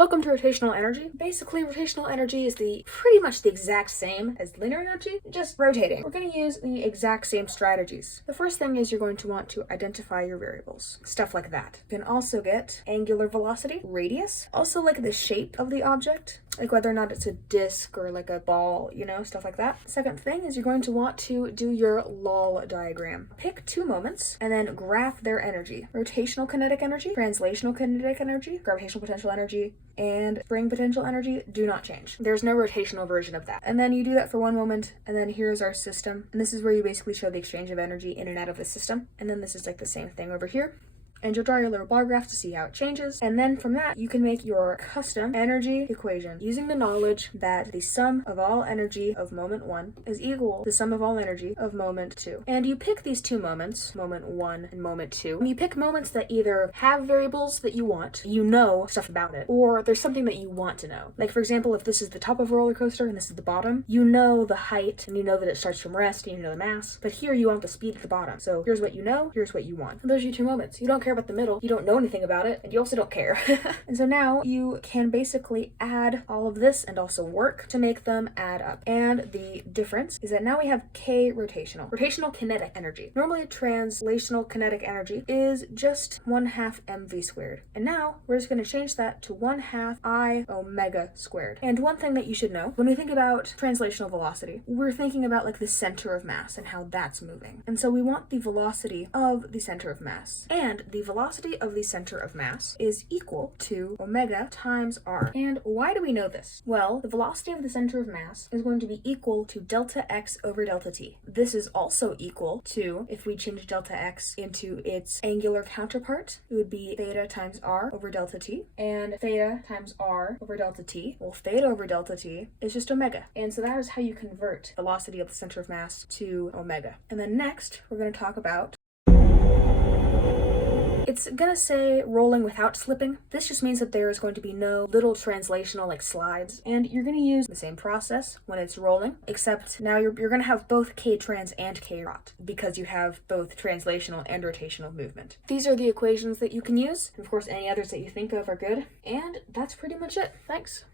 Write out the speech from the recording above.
Welcome to rotational energy. Basically, rotational energy is pretty much the exact same as linear energy, just rotating. We're going to use the exact same strategies. The first thing is you're going to want to identify your variables, stuff like that. You can also get angular velocity, radius, also like the shape of the object, like whether or not it's a disc or like a ball, stuff like that. Second thing is you're going to want to do your LOL diagram. Pick two moments and then graph their energy. Rotational kinetic energy, translational kinetic energy, gravitational potential energy, and spring potential energy do not change. There's no rotational version of that. And then you do that for one moment, and then here's our system. And this is where you basically show the exchange of energy in and out of the system. And then this is like the same thing over here. And you'll draw your little bar graph to see how it changes. And then from that, you can make your custom energy equation using the knowledge that the sum of all energy of moment 1 is equal to the sum of all energy of moment 2. And you pick these two moments, moment 1 and moment 2. And you pick moments that either have variables that you want, you know stuff about it, or there's something that you want to know. Like for example, if this is the top of a roller coaster and this is the bottom, you know the height and you know that it starts from rest and you know the mass. But here you want the speed at the bottom. So here's what you know, here's what you want. And those are your two moments. You don't care about the middle, you don't know anything about it, and you also don't care. And so now you can basically add all of this and also work to make them add up. And the difference is that now we have K rotational kinetic energy. Normally translational kinetic energy is just 1/2 mv squared. And now we're just going to change that to 1/2 I omega squared. And one thing that you should know, when we think about translational velocity, we're thinking about like the center of mass and how that's moving. And so we want the velocity of the center of mass. And the velocity of the center of mass is equal to omega times r. And why do we know this? Well, the velocity of the center of mass is going to be equal to delta x over delta t. This is also equal to, if we change delta x into its angular counterpart, it would be theta times r over delta t. And theta times r over delta t, well, theta over delta t is just omega. And so that is how you convert velocity of the center of mass to omega. And then next, we're going to talk about it's gonna say rolling without slipping. This just means that there is going to be no little translational like slides, and you're gonna use the same process when it's rolling, except now you're gonna have both K-trans and K-rot because you have both translational and rotational movement. These are the equations that you can use, and of course any others that you think of are good, and that's pretty much it. Thanks.